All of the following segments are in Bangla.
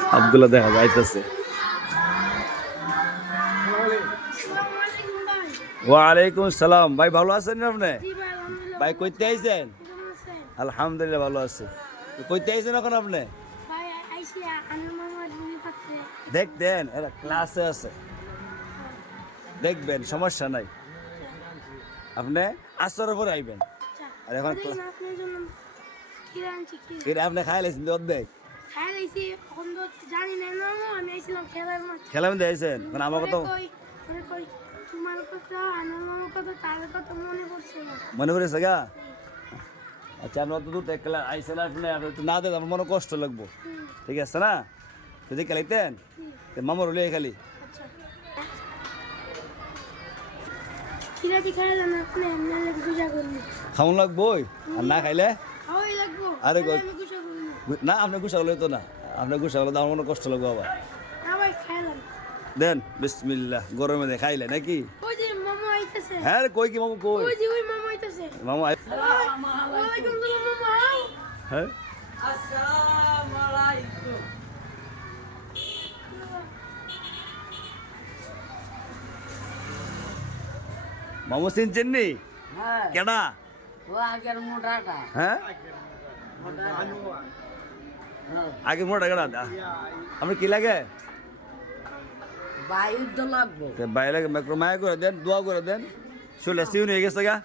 আব্দুল্লাহ দেখা যাইতেছে। ওয়ালাইকুম আসসালাম ভাই, ভালো আছেন আপনি? ভাই কইতে আইছেন? আলহামদুলিল্লাহ ভালো আছে। কইতে আইছেন এখন আপনি? দেখতেন এরা ক্লাসে আছে, দেখবেন সমস্যা নাই। আপনি আসরের পরে আইবেন। আর এখন আপনি খাই লাইছেন অর্ধেক খেলা মধ্যে আইছেন মানে আমার কথা মনে পড়েছে গা। আচ্ছা আপনি অত দূর থেকে আইসেন, আপনি একটু না দেন আমার মনে কষ্ট লাগবো, ঠিক আছে না? যদি খেলাইতেন মামার হলে খালি খাওয়ান লাগবো, আর না খাইলে আরে না আপনি গুসা হলে তো না, আপনার গুসা হলে তো আমার মনে কষ্ট লাগবো আবার। দেন বিসমিল্লাহ, গরমে দিয়ে খাইলে নাকি? হ্যাঁ কই কি মামু, কই মামু হ্যাঁ মামু চিনছেন নি? কেডা? হ্যাঁ আগে মোটা কেডা? আপনি কি লাগে? ভাই লাগে মায়া করে দেন, দোয়া করে দেন, চলে সিউন হয়ে গেছে গা।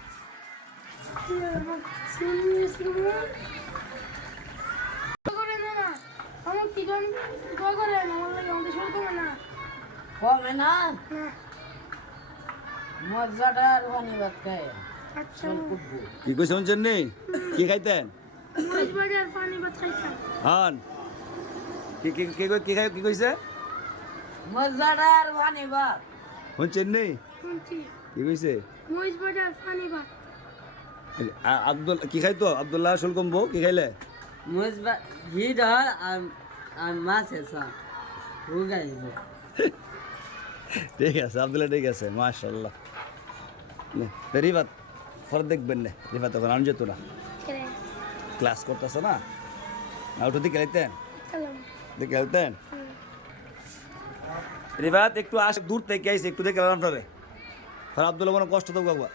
কি কই শুনছেন নি? কি খাইতেন? হন কি কি কি কি খাই কি কইছে? শুনছেন নি? কি কইছে? আব্দুল কি খাইতো? আব্দুল্লাহ শুলকম বউ কি খাইলে? ঠিক আছে আব্দুল্লাহ, ঠিক আছে মাশাআল্লাহ। রিফাত ফর দেখবেন না, রিফাত তখন আন যেত না, ক্লাস করতেছে না। ওটা দিকে খেলতেন, দেখে খেলতেন। রিফাত একটু আসে দূর থেকে আইসে, একটু দেখে গেলাম আপনারে। আব্দুল্লাহ কোনো কষ্ট তো বাবা।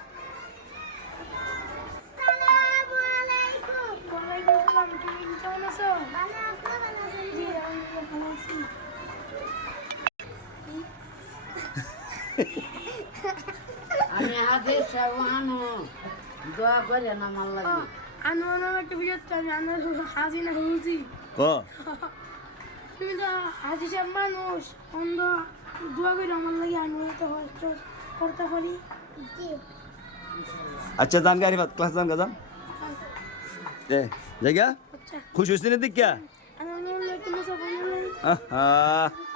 আমি হাতে সাবানো দোয়া করে না আমার লাগে আনোয়ার একটা ভিডিও তো আমি আনোয়ার হাজি না হুজি ক তুমি তো হাজি সাহেব মানুষ অন্ধ, দোয়া করে আমার লাগে আনোয়ার তো কষ্ট করতে পারি। আচ্ছা জান গা রিফাত, ক্লাস জান গা যান এ জায়গা আচ্ছা খুশি হইছিস না দেখ কে? আনোয়ার একটু মুসাফা আহা